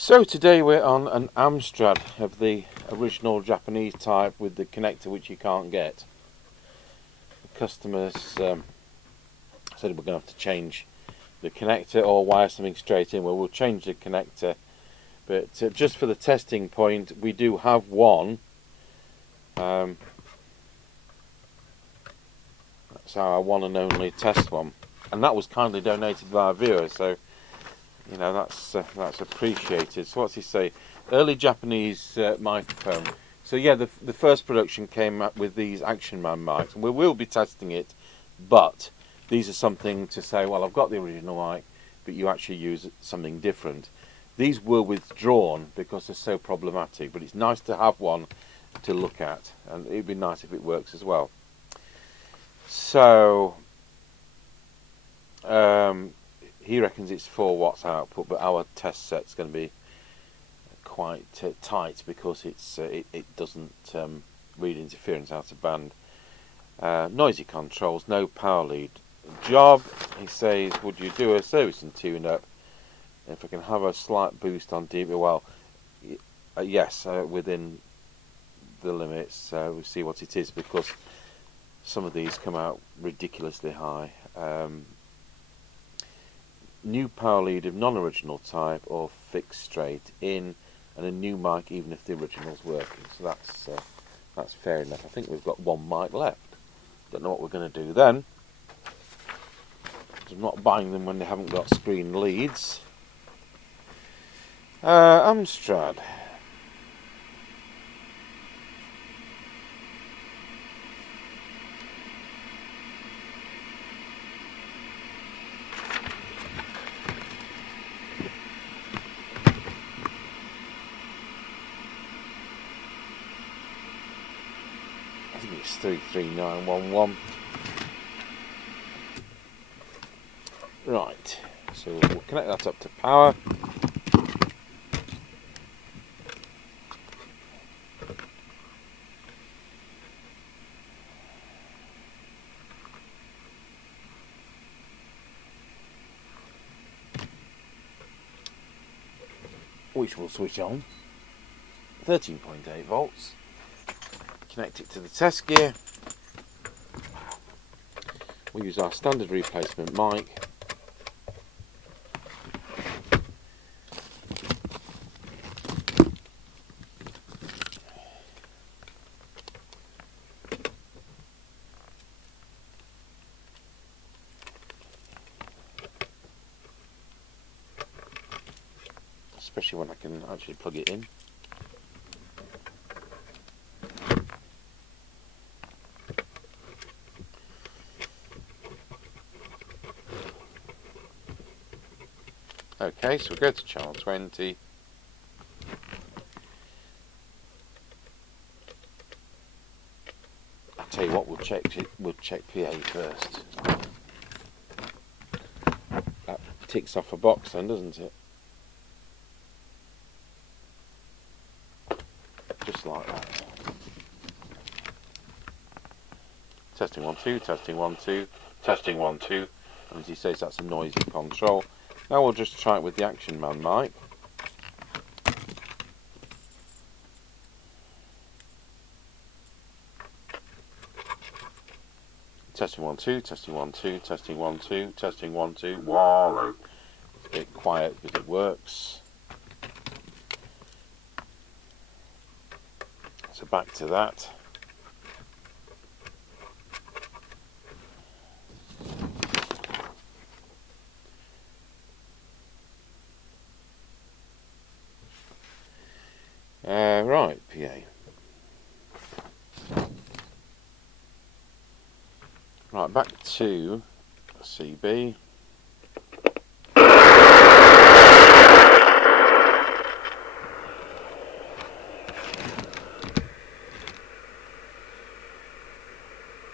So today we're on an Amstrad of the original Japanese type with the connector which you can't get. The customers said we're going to have to change the connector or wire something straight in. Well, we'll change the connector, but just for the testing point we do have one. That's our one and only test one, and that was kindly donated by a viewer, so you know that's appreciated. So what's he say? Early Japanese microphone. So yeah, the first production came up with these Action Man mics, and we will be testing it. But these are something to say, well, I've got the original mic, but you actually use something different. These were withdrawn because they're so problematic, but it's nice to have one to look at, and it'd be nice if it works as well. So he reckons it's 4 watts output, but our test set's going to be quite tight because it doesn't read interference out of band. Noisy controls, no power lead. Job, he says, would you do a service and tune up if I can have a slight boost on dB? Well, yes, within the limits. We'll see what it is, because some of these come out ridiculously high. New power lead of non-original type or fixed straight in, and a new mic even if the original's working. So that's fair enough. I think we've got one mic left. Don't know what we're going to do then. I'm not buying them when they haven't got screen leads. Amstrad. I think it's 33911. Right, so we'll connect that up to power. Which will switch on. 13.8 volts. Connect it to the test gear. We'll use our standard replacement mic. Especially when I can actually plug it in. Okay, so we'll go to channel 20. I'll tell you what, we'll check PA first. That ticks off a box then, doesn't it? Just like that. Testing 1 2, testing 1 2, testing 1 2, and as he says, that's a noisy control. Now we'll just try it with the Action Man mic. Testing 1 2, testing 1 2, testing 1 2, testing 1 2. Wow, it's a bit quiet, but it works. So back to that. Right, PA. Right, back to CB.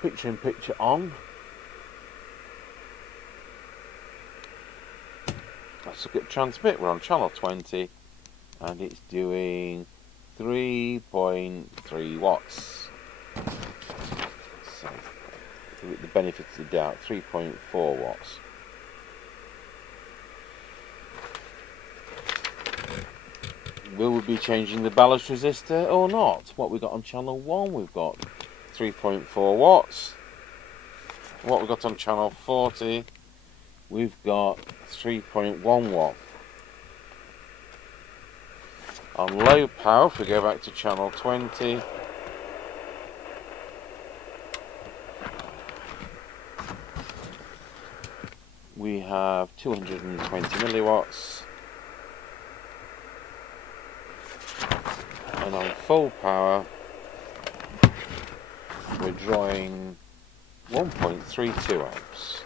Picture in picture on. Let's look at transmit. We're on channel 20 and it's doing 3.3 watts. So give it the benefit of the doubt, 3.4 watts. Will we be changing the ballast resistor or not? What we got on channel 1, we've got 3.4 watts. What we've got on channel 40, we've got 3.1 watt. On low power, if we go back to channel 20, we have 220 milliwatts. And on full power, we're drawing 1.32 amps.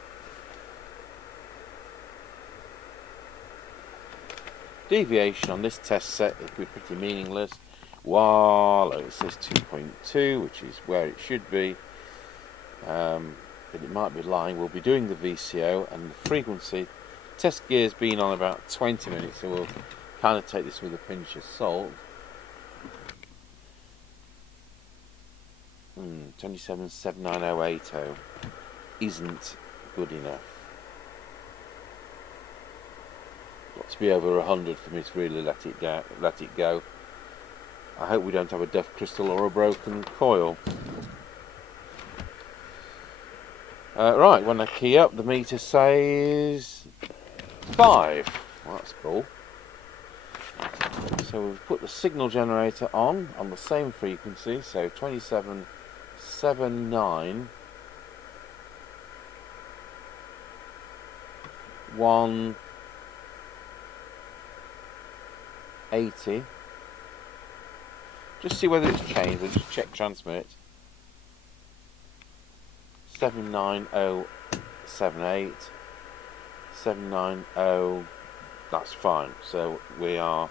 Deviation on this test set will be pretty meaningless, while it says 2.2, which is where it should be, but it might be lying. We'll be doing the VCO, and the frequency test gear's been on about 20 minutes, so we'll kind of take this with a pinch of salt. 27,79080 isn't good enough. Got to be over 100 for me to really let it go. I hope we don't have a deaf crystal or a broken coil. Right, when I key up, the meter says 5. Well, that's cool. So we've put the signal generator on the same frequency, so 27,791,80. Just see whether it's changed. We'll just check transmit. 79078, 790. That's fine. So we are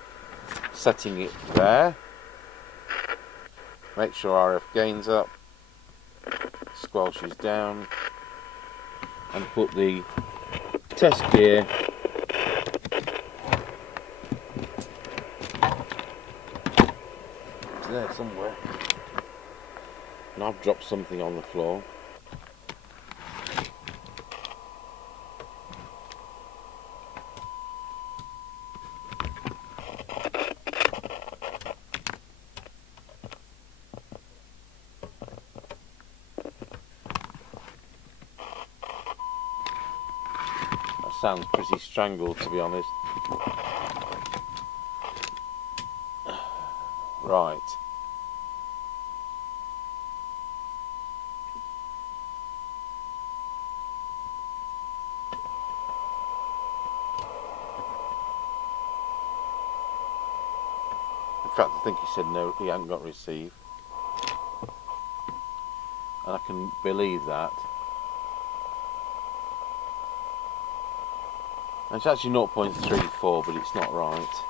setting it there. Make sure RF gain's up, squelch is down, and put the test gear there somewhere. And I've dropped something on the floor. Sounds pretty strangled, to be honest. Right. In fact, I think he said no, he hadn't got receive. And I can believe that. It's actually 0.34, but it's not right.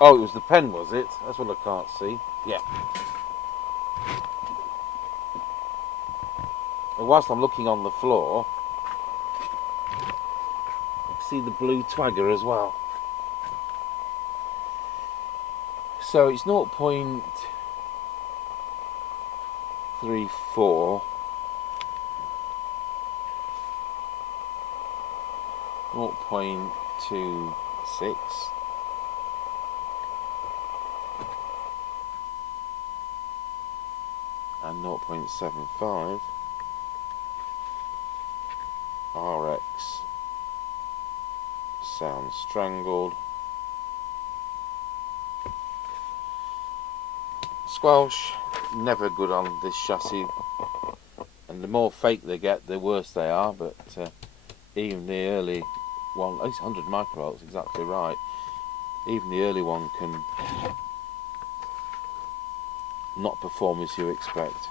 Oh, it was the pen, was it? That's what I can't see. Yeah. And whilst I'm looking on the floor, I can see the blue twagger as well. So it's 0.34. 0.26 and 0.75 RX sounds strangled. Squelch, never good on this chassis, and the more fake they get, the worse they are, but even the early one, at least 100 microvolts, exactly right. Even the early one can not perform as you expect.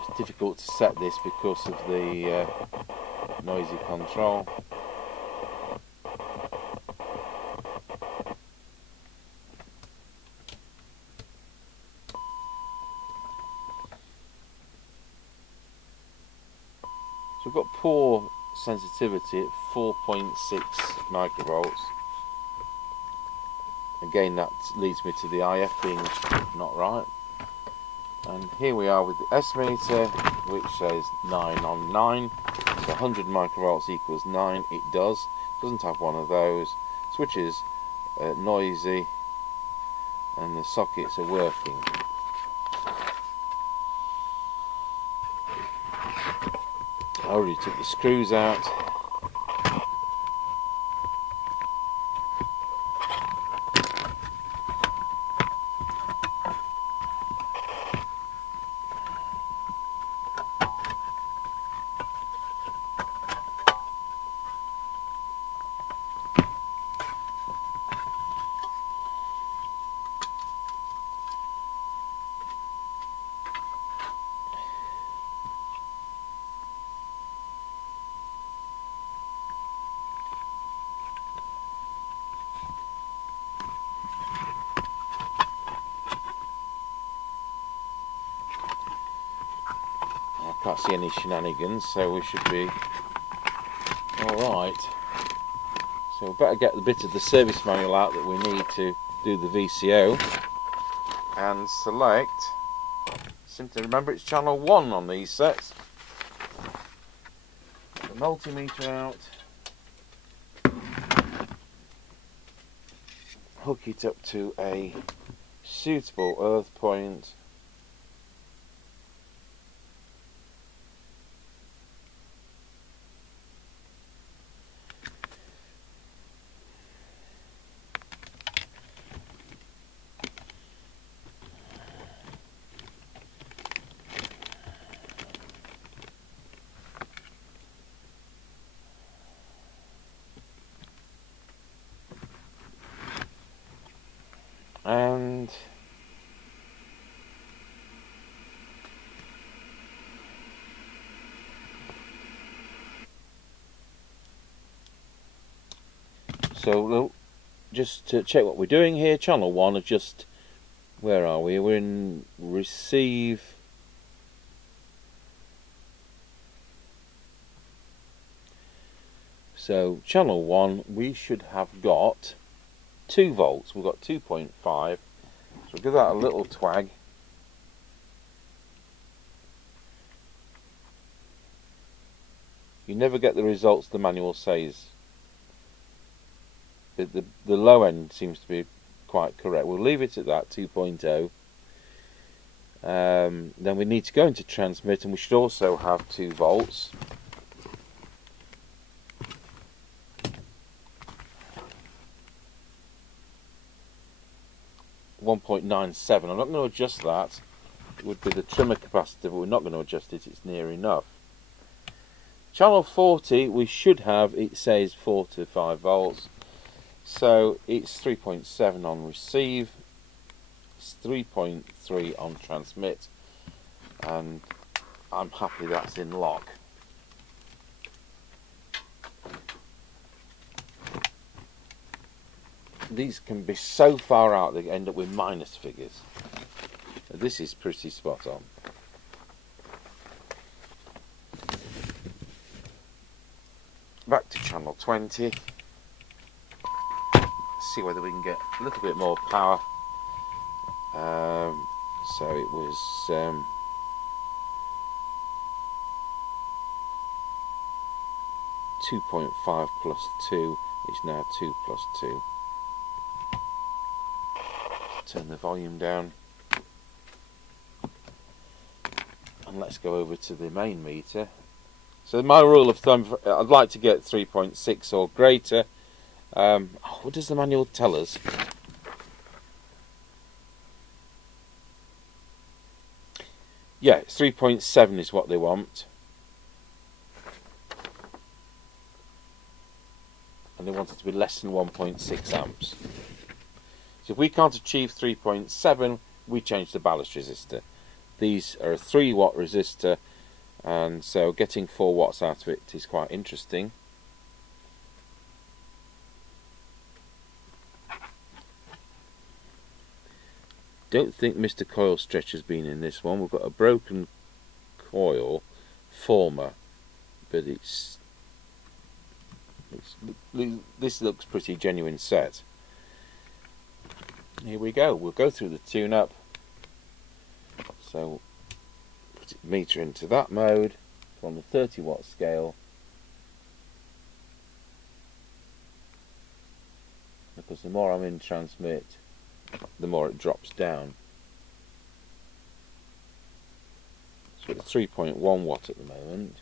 It's difficult to set this because of the noisy control. So we've got poor sensitivity at 4.6 microvolts. Again, that leads me to the IF being not right. And here we are with the S meter, which says 9 on 9. So 100 microvolts equals 9. It does. Doesn't have one of those. Switch is noisy, and the sockets are working. I already took the screws out. I can't see any shenanigans, so we should be alright. So we better get the bit of the service manual out that we need to do the VCO, and select, simply remember it's channel 1 on these sets. Get the multimeter out, hook it up to a suitable earth point, and so we'll just to check what we're doing here. Channel 1 are just, where are we? We're in receive. So channel 1, we should have got 2 volts. We've got 2.5. So we'll give that a little twag. You never get the results the manual says. The low end seems to be quite correct. We'll leave it at that, 2.0. Then we need to go into transmit, and we should also have 2 volts. .97. I'm not going to adjust that. It would be the trimmer capacitor, but we're not going to adjust it. It's near enough. Channel 40, we should have, it says 4 to 5 volts. So it's 3.7 on receive, it's 3.3 on transmit, and I'm happy that's in lock. These can be so far out they end up with minus figures. This is pretty spot on. Back to channel 20. See whether we can get a little bit more power. So it was 2.5 plus 2 is now 2 plus 2. Turn the volume down, and let's go over to the main meter. So my rule of thumb, I'd like to get 3.6 or greater. What does the manual tell us? Yeah, 3.7 is what they want. And they want it to be less than 1.6 amps. So if we can't achieve 3.7, we change the ballast resistor. These are a 3 watt resistor, and so getting 4 watts out of it is quite interesting. Don't think Mr. Coil Stretch has been in this one. We've got a broken coil former, but this looks pretty genuine set. Here we go. We'll go through the tune-up. So put the meter into that mode on the 30-watt scale, because the more I'm in transmit, the more it drops down. So it's 3.1 watt at the moment.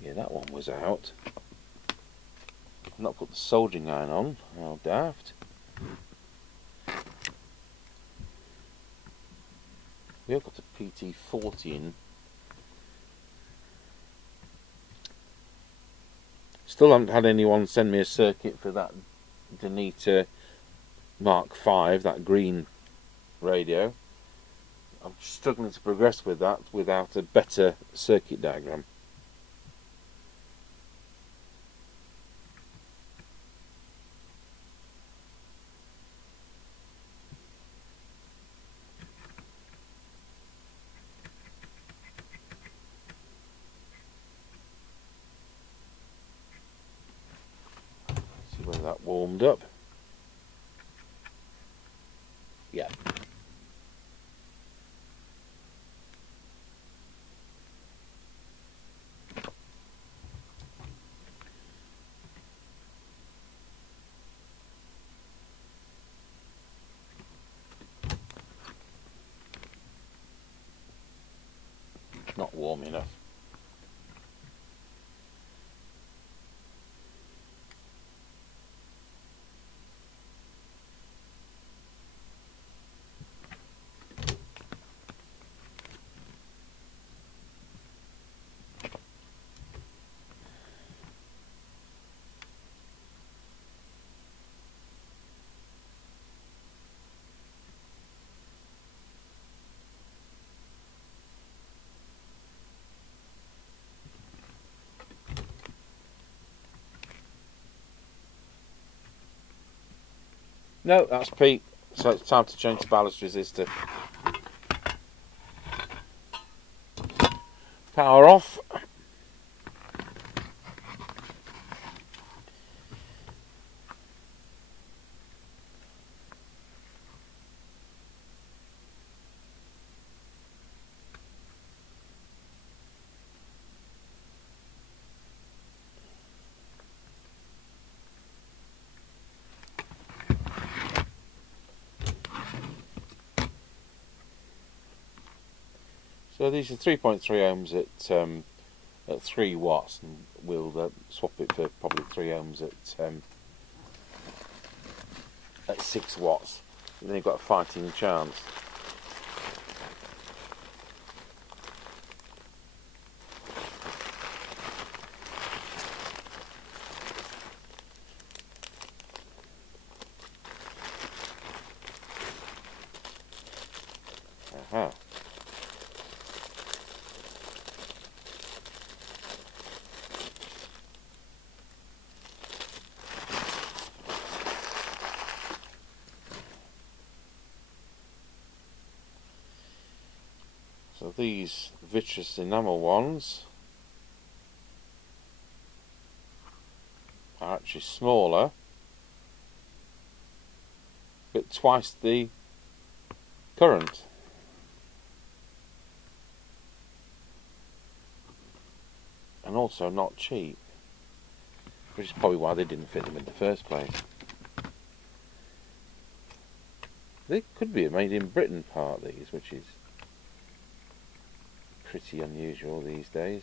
Yeah, that one was out. I've not put the soldering iron on, how daft. We have got a PT14. Still haven't had anyone send me a circuit for that Deterioated Mark V, that green radio. I'm struggling to progress with that without a better circuit diagram. See whether that warmed up. Yeah. Not warm enough. No, that's Pete. So it's time to change the ballast resistor. Power off. So these are 3.3 ohms at 3 watts, and we'll swap it for probably 3 ohms at 6 watts. And then you've got a fighting chance. Aha. So these vitreous enamel ones are actually smaller, but twice the current. And also not cheap, which is probably why they didn't fit them in the first place. They could be a made in Britain part, these, which is pretty unusual these days.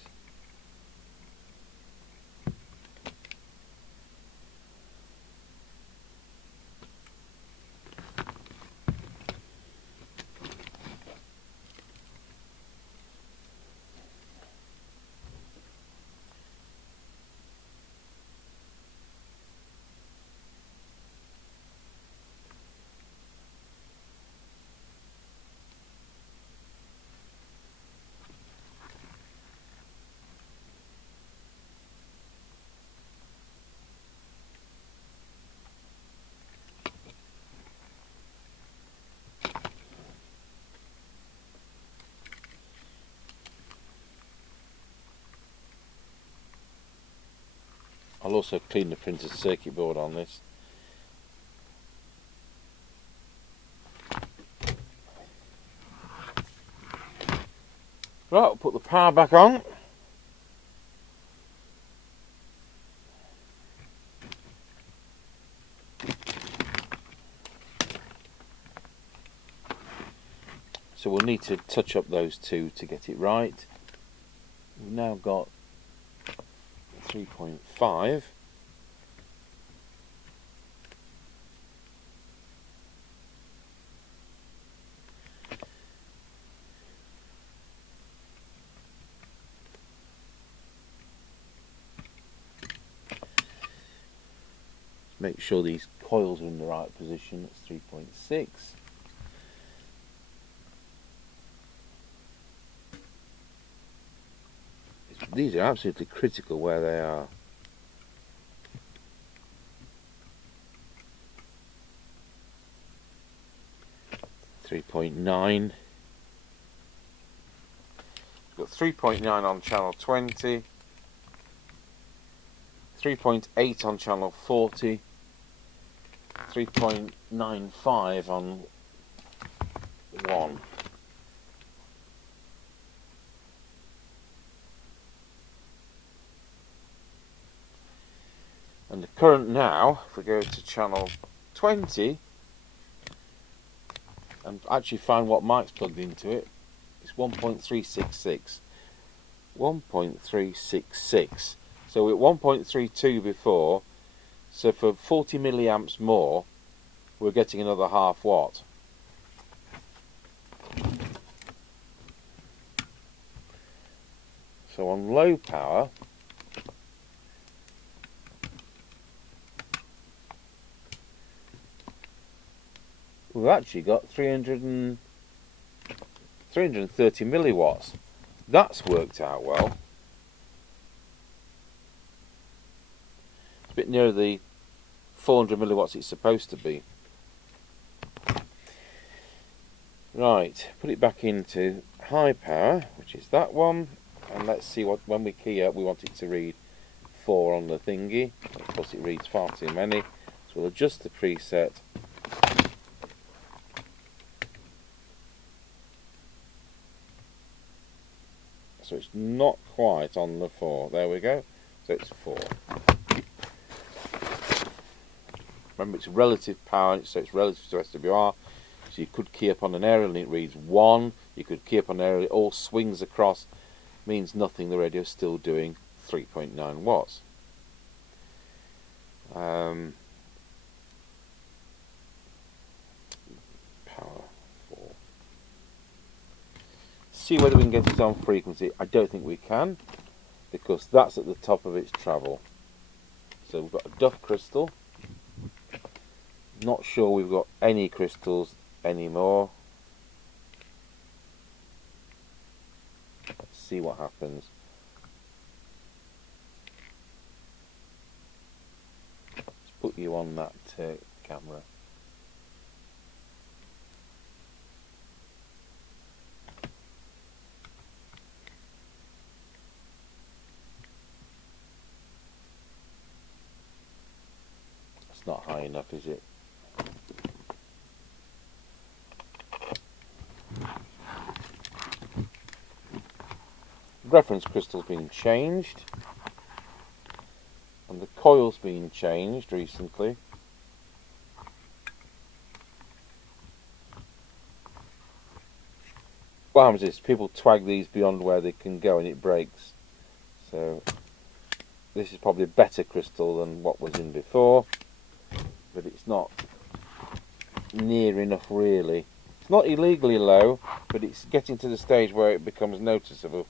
I'll also clean the printed circuit board on this. Right, I'll put the power back on. So we'll need to touch up those two to get it right. We've now got 3.5. Make sure these coils are in the right position. That's 3.6. These are absolutely critical where they are. We've got 3.9 on channel 20, 3.8 on channel 40, 3.95 on 1. And the current now, if we go to channel 20 and actually find what mic's plugged into it, it's 1.366. 1.366. So we're at 1.32 before, so for 40 milliamps more, we're getting another half watt. So on low power, we've actually got 330 milliwatts. That's worked out well. It's a bit nearer the 400 milliwatts it's supposed to be. Right, put it back into high power, which is that one, and let's see what, when we key up, we want it to read 4 on the thingy. Of course it reads far too many, so we'll adjust the preset. So it's not quite on the 4. There we go. So it's 4. Remember, it's relative power, so it's relative to SWR. So you could key up on an aerial and it reads 1. You could key up on an aerial, it all swings across. Means nothing, the radio's still doing 3.9 watts. Power 4. See whether we can get it on frequency. I don't think we can, because that's at the top of its travel. So we've got a Duff crystal. Not sure we've got any crystals anymore. Let's see what happens. Let's put you on that camera. It's not high enough, is it? Reference crystal's been changed, and the coil's been changed recently. What happens is people twag these beyond where they can go and it breaks. So this is probably a better crystal than what was in before, but it's not near enough really. It's not illegally low, but it's getting to the stage where it becomes noticeable.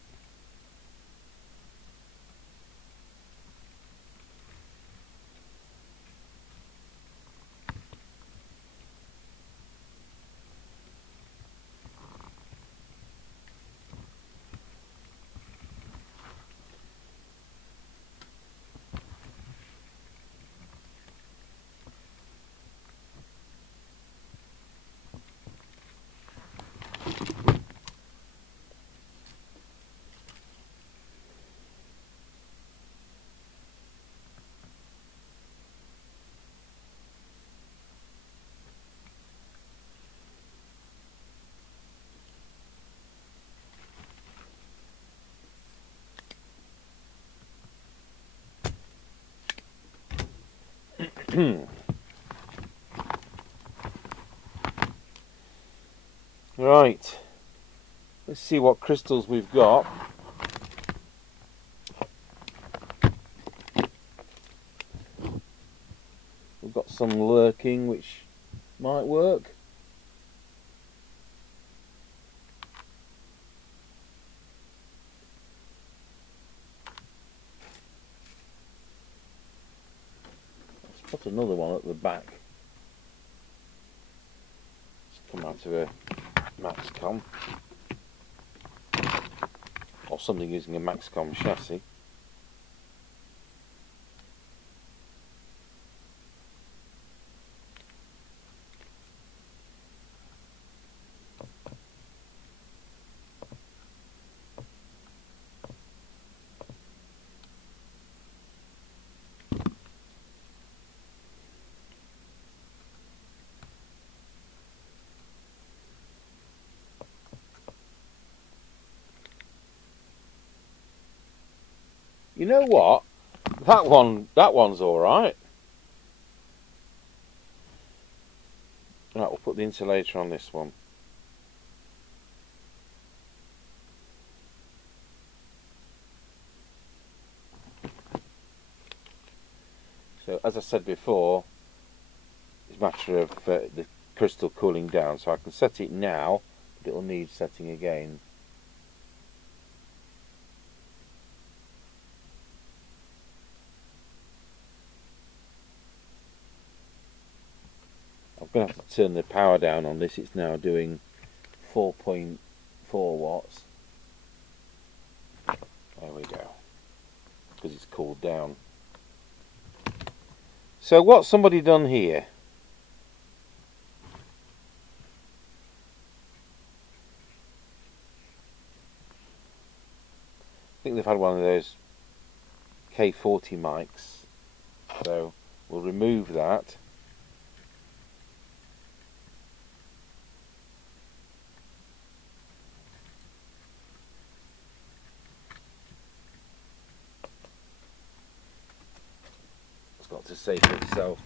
Right, let's see what crystals we've got. We've got some lurking which might work. Let's put another one at the back. Let's come out of a Maxcom or something using a Maxcom chassis. You know what? That one's all right. Right, we'll put the insulator on this one. So, as I said before, it's a matter of the crystal cooling down. So I can set it now, but it'll need setting again. I'm going to have to turn the power down on this. It's now doing 4.4 watts. There we go. Because it's cooled down. So what's somebody done here? I think they've had one of those K40 mics. So we'll remove that. Got to say for itself.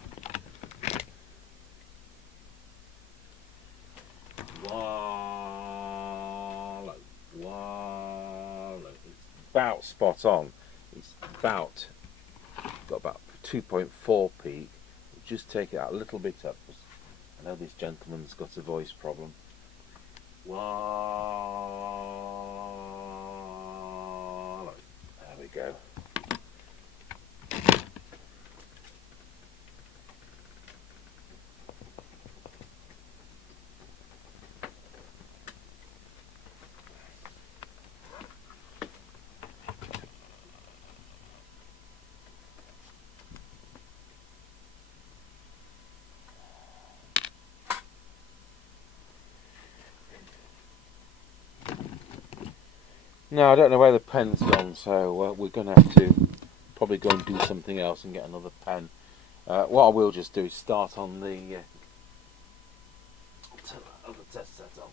Wallow. It's about spot on. It's about got about 2.4 peak. We'll just take it out a little bit up. I know this gentleman's got a voice problem. Wallow. There we go. No, I don't know where the pen's gone, so we're going to have to probably go and do something else and get another pen. What I will just do is start on the other test setup.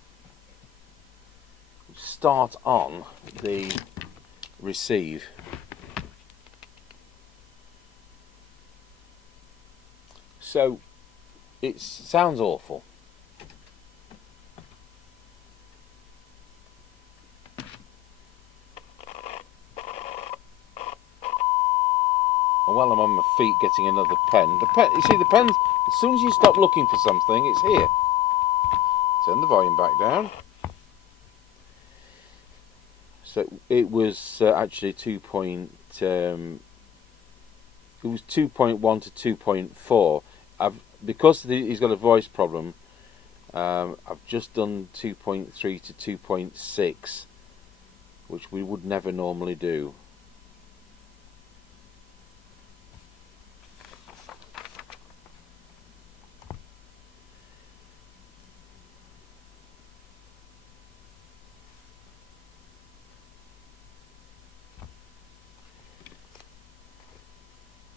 Start on the receive. So it sounds awful. While I'm on my feet getting another pen, you see the pens, as soon as you stop looking for something, it's here. Turn the volume back down. So it was actually 2.1 to 2.4. Because he's got a voice problem, I've just done 2.3 to 2.6, which we would never normally do.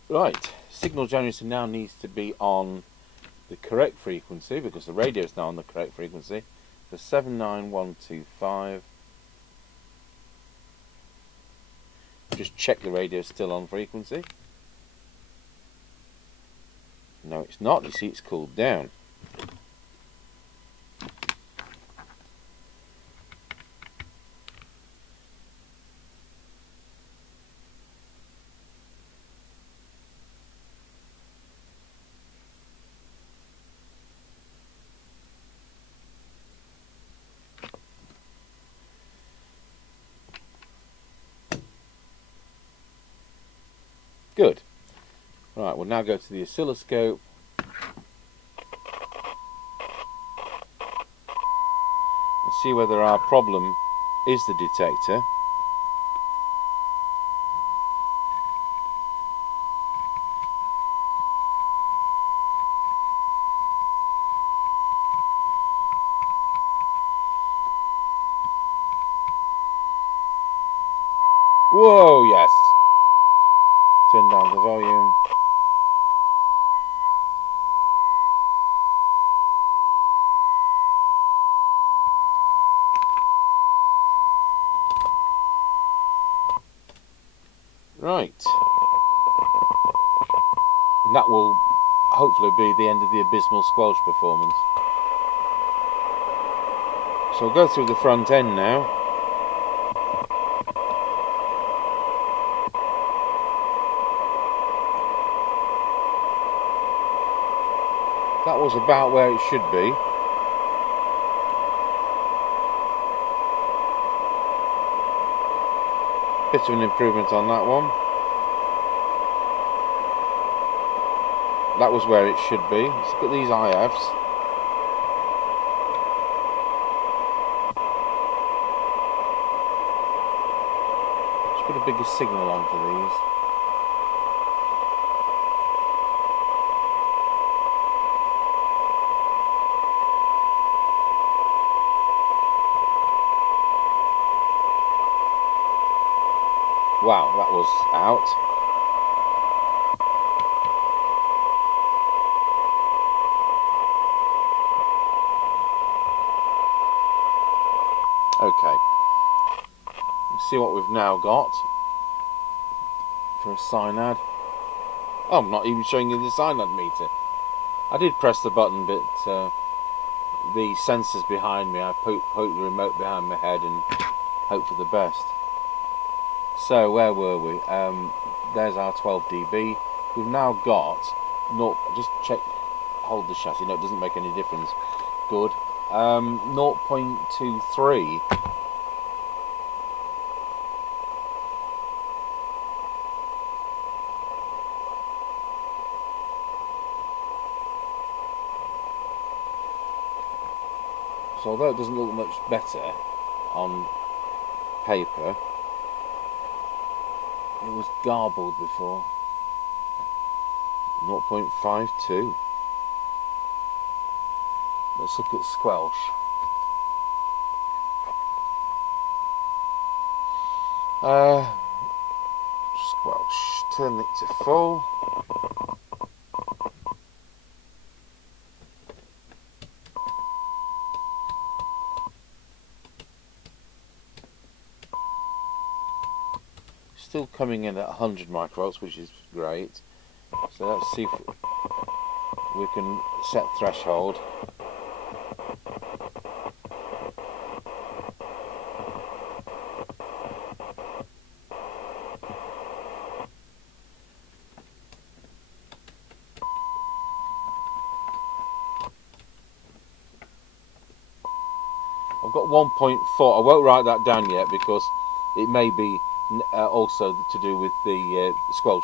Right, signal generator now needs to be on the correct frequency because the radio is now on the correct frequency. The 79125. Just check the radio is still on frequency. No, it's not. You see, it's cooled down. Good. Right, we'll now go to the oscilloscope and see whether our problem is the detector. Whoa, yes. Turn down the volume. Right. And that will hopefully be the end of the abysmal squelch performance. So we'll go through the front end now. That was about where it should be. Bit of an improvement on that one. That was where it should be. Let's look at these IFs. Let's put a bigger signal onto these. Wow, that was out. Okay. Let's see what we've now got for a synad. Oh, I'm not even showing you the synad meter. I did press the button, but the sensors behind me, I poked the remote behind my head and hope for the best. So where were we? There's our 12 dB. We've now got, no, just check, hold the chassis, no, it doesn't make any difference. Good. 0.23. So although it doesn't look much better on paper, it was garbled before. 0.52. Let's look at squelch. Squelch. Turn it to full. Still coming in at 100 microvolts, which is great. So let's see if we can set threshold. I've got 1.4. I won't write that down yet because it may be also to do with the squelch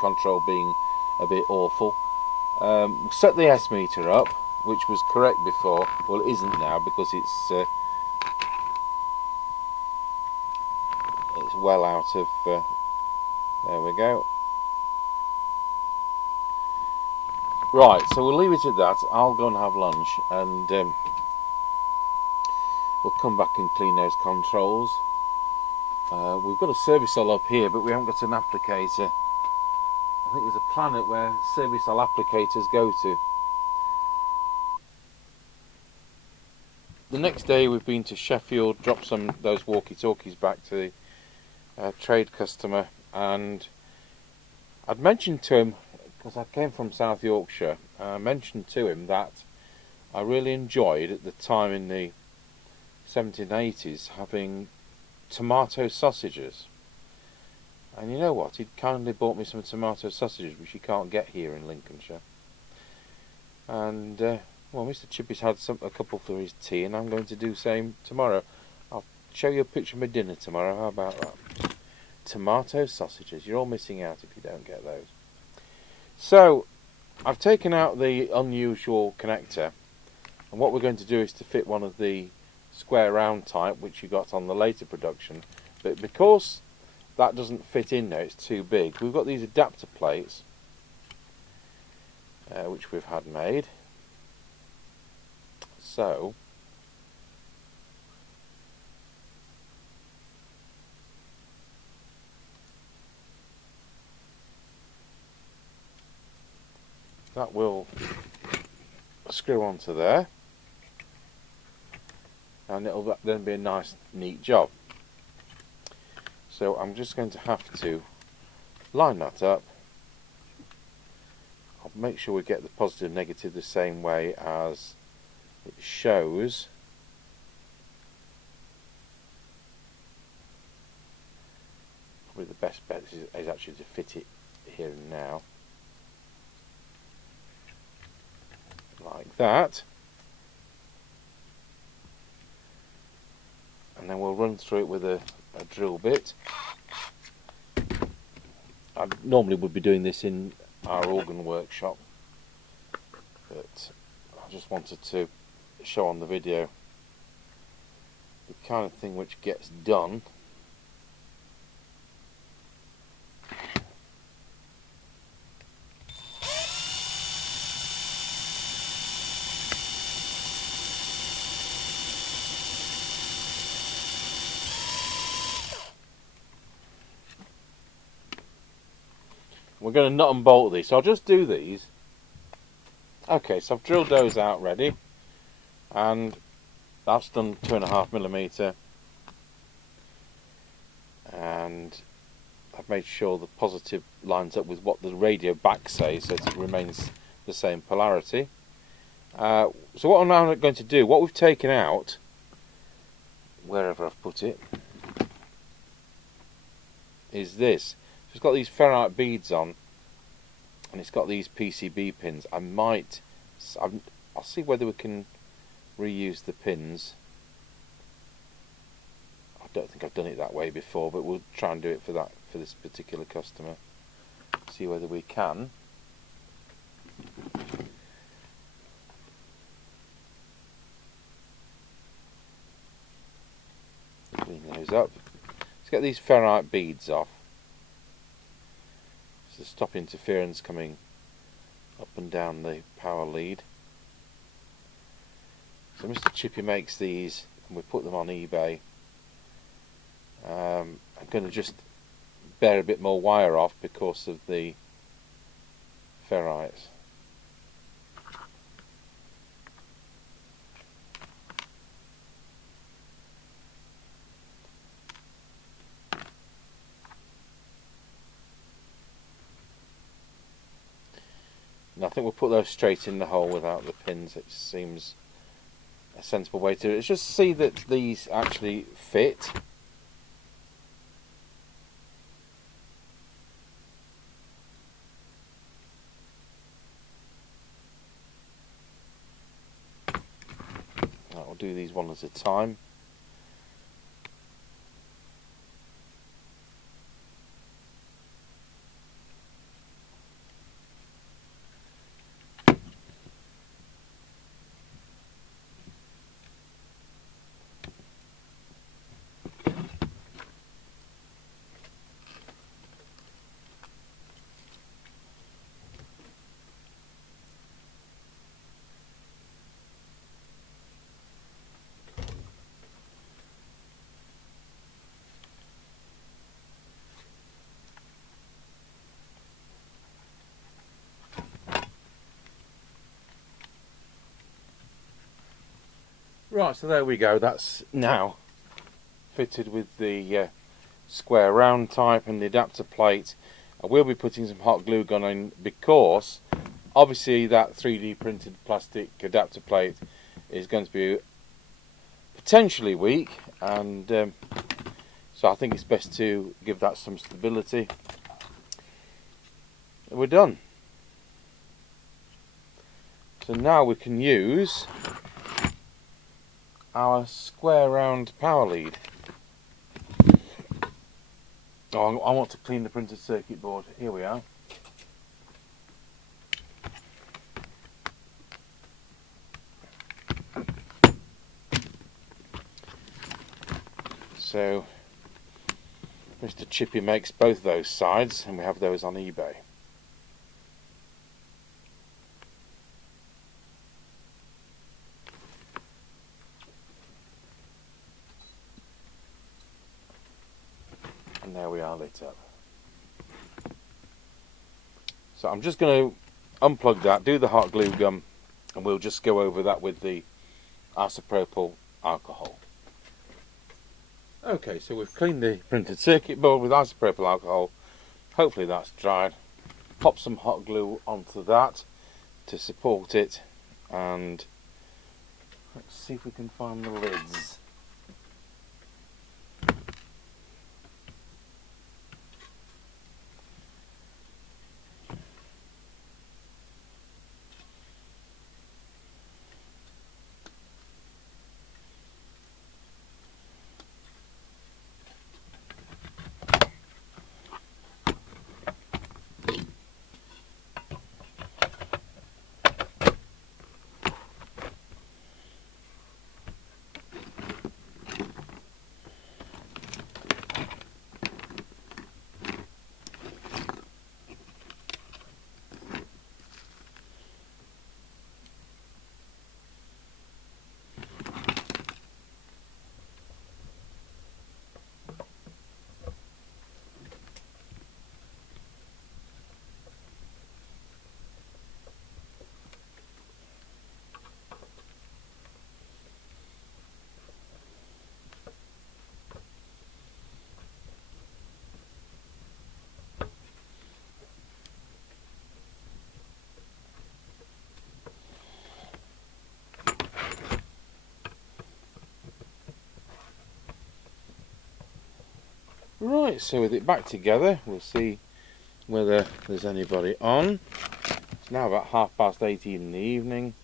control being a bit awful. Set the S meter up, which was correct before. Well, it isn't now because it's well out of. There we go. Right, so we'll leave it at that. I'll go and have lunch, and we'll come back and clean those controls. We've got a service hall up here, but we haven't got an applicator. I think there's a planet where service hall applicators go to. The next day we've been to Sheffield, dropped some of those walkie-talkies back to the trade customer, and I'd mentioned to him because I came from South Yorkshire, and I mentioned to him that I really enjoyed at the time in the 1780s having tomato sausages. And you know what? He'd kindly bought me some tomato sausages, which you can't get here in Lincolnshire. And well, Mr. Chippy's had a couple for his tea, and I'm going to do the same tomorrow. I'll show you a picture of my dinner tomorrow. How about that? Tomato sausages. You're all missing out if you don't get those. So I've taken out the unusual connector, and what we're going to do is to fit one of the square round type which you got on the later production, but because that doesn't fit in there, it's too big, we've got these adapter plates which we've had made. So that will screw onto there, and it'll then be a nice neat job. So I'm just going to have to line that up. I'll make sure we get the positive and negative the same way as it shows. Probably the best bet is actually to fit it here and now, like that, and then we'll run through it with a drill bit. I normally would be doing this in our organ workshop, but I just wanted to show on the video the kind of thing which gets done. We're going to nut and bolt these, so I'll just do these. Okay, so I've drilled those out ready, and that's done 2.5mm, and I've made sure the positive lines up with what the radio back says, so it remains the same polarity. So what I'm now going to do, what we've taken out, wherever I've put it, is this. It's got these ferrite beads on, and it's got these PCB pins. I'll see whether we can reuse the pins. I don't think I've done it that way before, but we'll try and do it for this particular customer. See whether we can. Clean those up. Let's get these ferrite beads off. To stop interference coming up and down the power lead. So Mr. Chippy makes these, and we put them on eBay. I'm going to just bear a bit more wire off because of the ferrites. And I think we'll put those straight in the hole without the pins. It seems a sensible way to do it. It's just see that these actually fit. Right, we'll do these one at a time. Right, so there we go. That's now fitted with the square round type and the adapter plate. I will be putting some hot glue gun in, because obviously that 3D printed plastic adapter plate is going to be potentially weak, and so I think it's best to give that some stability. And we're done. So now we can use our square round power lead. Oh, I want to clean the printed circuit board. Here we are. So Mr. Chippy makes both those sides, and we have those on eBay. And there we are, lit up. So I'm just going to unplug that, do the hot glue gun, and we'll just go over that with the isopropyl alcohol. Okay, so we've cleaned the printed circuit board with isopropyl alcohol. Hopefully that's dried. Pop some hot glue onto that to support it, and let's see if we can find the lids. Right, so with it back together, we'll see whether there's anybody on. It's now about 18:30 in the evening.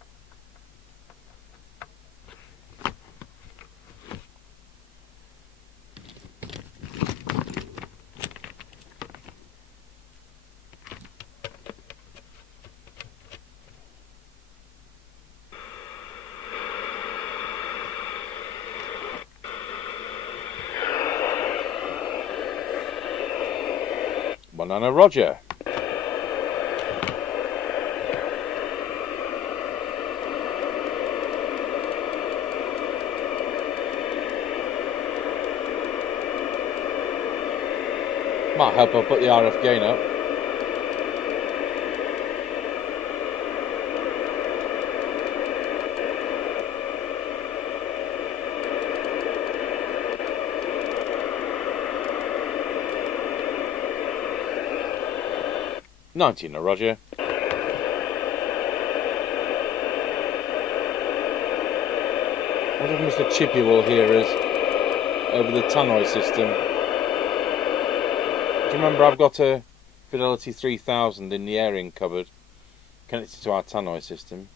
Banana Roger. Might help I put the RF gain up. $19, Roger. What if Mr. Chippy will hear us over the tannoy system? Do you remember I've got a Fidelity 3000 in the airing cupboard connected to our tannoy system?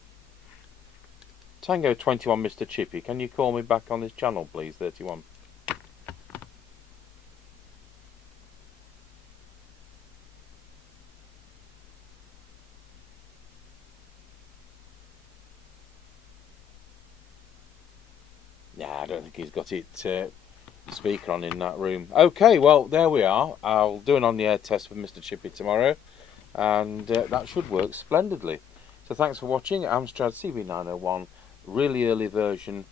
Tango 21, Mr. Chippy, can you call me back on this channel please, 31? Yeah, I don't think he's got it speaker on in that room. Okay, well there we are. I'll do an on the air test with Mr. Chippy tomorrow, and that should work splendidly. So thanks for watching. Amstrad CB901, really early version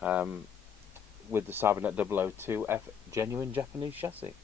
with the Cybernet 002F genuine Japanese chassis.